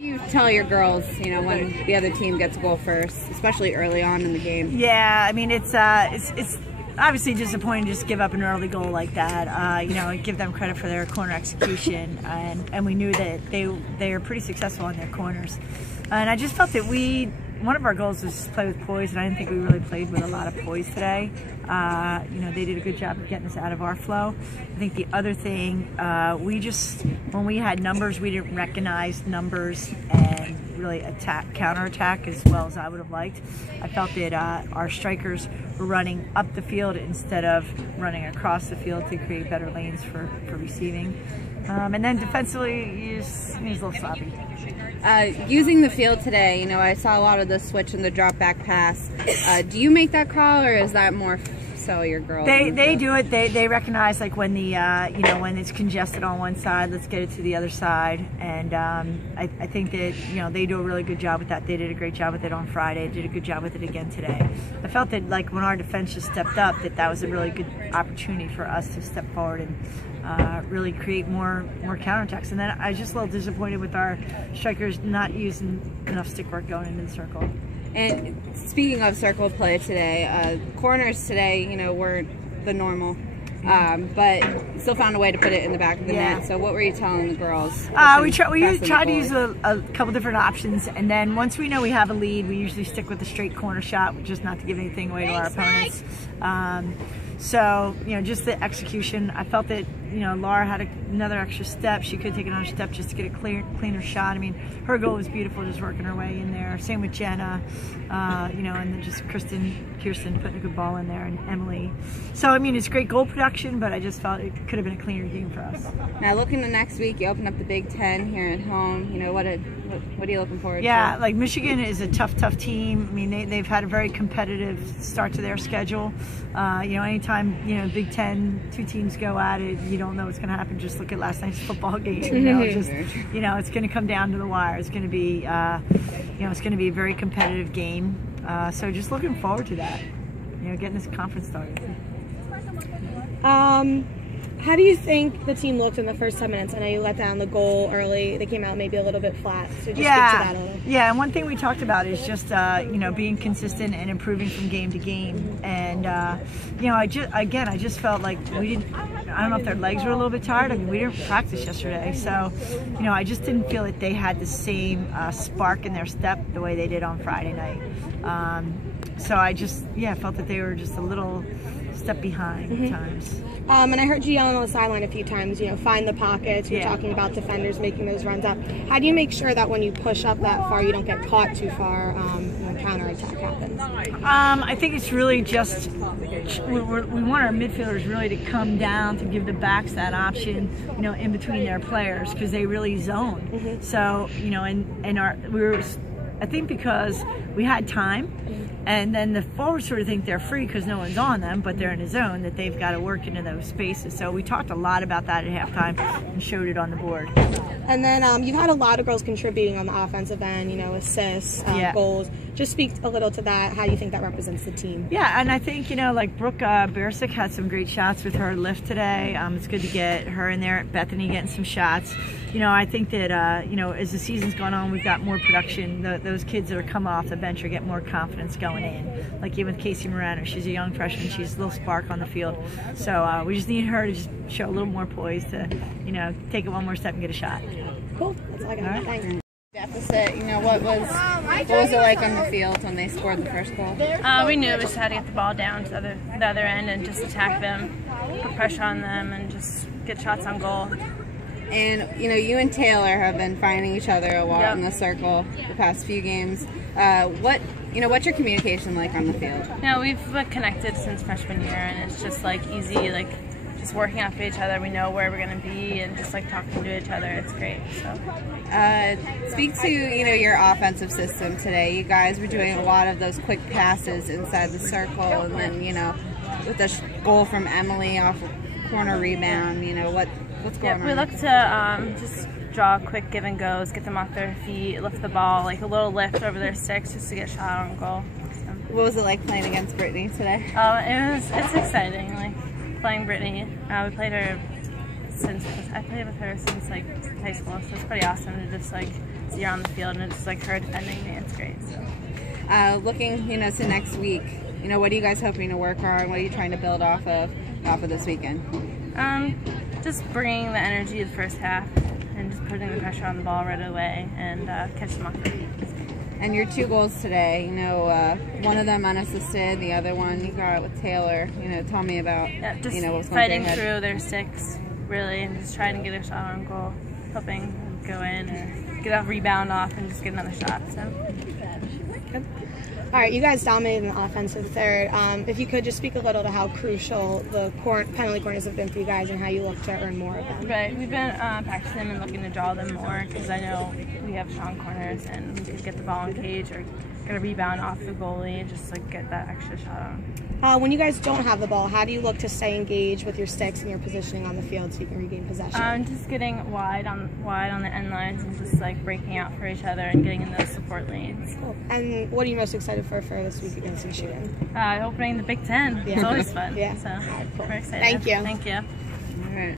You tell your girls, when the other team gets a goal first, especially early on in the game. Yeah, I mean it's obviously disappointing to just give up an early goal like that. Give them credit for their corner execution, and we knew that they are pretty successful on their corners. And I just felt that one of our goals was to play with poise, and I didn't think we really played with a lot of poise today. They did a good job of getting us out of our flow. I think the other thing, when we had numbers, we didn't recognize numbers and really counterattack as well as I would have liked. I felt that our strikers were running up the field instead of running across the field to create better lanes for receiving. And then defensively, he was a little sloppy. Using the field today, I saw a lot of the switch and the drop back pass. Do you make that call, or is that more so your girls? They do it. They recognize like when the when it's congested on one side, let's get it to the other side. And I think that they do a really good job with that. They did a great job with it on Friday. Did a good job with it again today. I felt that like when our defense just stepped up, that was a really good opportunity for us to step forward and really create more counterattacks. And then I was just a little disappointed with our strikers not using enough stick work going into the circle. And speaking of circle play today, corners today, weren't the normal, but still found a way to put it in the back of the net. So what were you telling the girls? We tried to use a couple different options, and then once we know we have a lead, we usually stick with a straight corner shot, just not to give anything away to our opponents. So, just the execution. I felt that, Laura had another extra step. She could take another step just to get a cleaner shot. I mean, her goal was beautiful, just working her way in there. Same with Jenna, and then just Kirsten putting a good ball in there, and Emily. So, I mean, it's great goal production, but I just felt it could have been a cleaner game for us. Now, looking to next week, you open up the Big Ten here at home. What are you looking forward to? Yeah, like Michigan is a tough team. I mean, they've had a very competitive start to their schedule. Anytime, Big Ten, two teams go at it, you don't know what's going to happen. Just look at last night's football game. It's going to come down to the wire. It's going to be, it's going to be a very competitive game. So just looking forward to that. Getting this conference started. How do you think the team looked in the first 10 minutes? I know you let down the goal early. They came out maybe a little bit flat. So just speak to that a little. Yeah, and one thing we talked about is just being consistent and improving from game to game. And I just felt like we didn't. I don't know if their legs were a little bit tired. I mean, we didn't practice yesterday, so I just didn't feel that they had the same spark in their step the way they did on Friday night. So I just felt that they were just a little step behind at times. And I heard you yelling on the sideline a few times, find the pockets. You're talking about defenders making those runs up. How do you make sure that when you push up that far, you don't get caught too far when counterattack happens? I think it's really just we want our midfielders really to come down to give the backs that option, in between their players, because they really zone. So, I think because we had time, and then the forwards sort of think they're free because no one's on them, but they're in a zone that they've got to work into those spaces. So we talked a lot about that at halftime and showed it on the board. And then you've had a lot of girls contributing on the offensive end, assists, goals. Just speak a little to that. How do you think that represents the team? Yeah, and I think, like Brooke Bersick had some great shots with her lift today. It's good to get her in there. Bethany getting some shots. I think that, as the season's gone on, we've got more production. Those kids that are coming off the bench are getting more confidence going in. Like even with Casey Morano, she's a young freshman. She's a little spark on the field. So we just need her to just show a little more poise to, take it one more step and get a shot. Cool. That's all I got. All right. Thanks. Deficit, what was it like on the field when they scored the first goal? We knew we just had to get the ball down to the other end and just attack them, put pressure on them, and just get shots on goal. And you and Taylor have been finding each other a lot in the circle the past few games. What's your communication like on the field? We've connected since freshman year, and it's just like easy, just working off of each other. We know where we're going to be, and just talking to each other. It's great. So, speak to your offensive system today. You guys were doing a lot of those quick passes inside the circle, and then with the goal from Emily off a corner rebound. What's going on? We look to just draw quick give and goes, get them off their feet, lift the ball, a little lift over their sticks just to get a shot on goal. So. What was it like playing against Brittany today? It's exciting. Playing Brittany. We played her since I played with her since like high school, so it's pretty awesome to just like see her on the field and it's just like her defending me. It's great. So. Looking, to next week, what are you guys hoping to work on? What are you trying to build off of this weekend? Just bringing the energy of the first half and just putting the pressure on the ball right away and catch them off their feet. And your 2 goals today, one of them unassisted, the other one you got with Taylor. Tell me about, just what was going fighting through through their sticks, really, and just trying to get a shot on goal, hoping to go in or get a rebound off and just get another shot. So. Good. All right, you guys dominated in the offensive third. If you could just speak a little to how crucial the penalty corners have been for you guys and how you look to earn more of them. Right, we've been practicing and looking to draw them more because I know we have strong corners and we could get the ball in cage or get a rebound off the goalie and just like get that extra shot on. When you guys don't have the ball, how do you look to stay engaged with your sticks and your positioning on the field so you can regain possession? Just getting wide on the end lines and just like breaking out for each other and getting in those support lanes. Cool. And what are you most excited for this week against Michigan? Opening the Big Ten. Yeah. It's always fun. Yeah. So cool. we're excited. Thank you. Thank you. All right.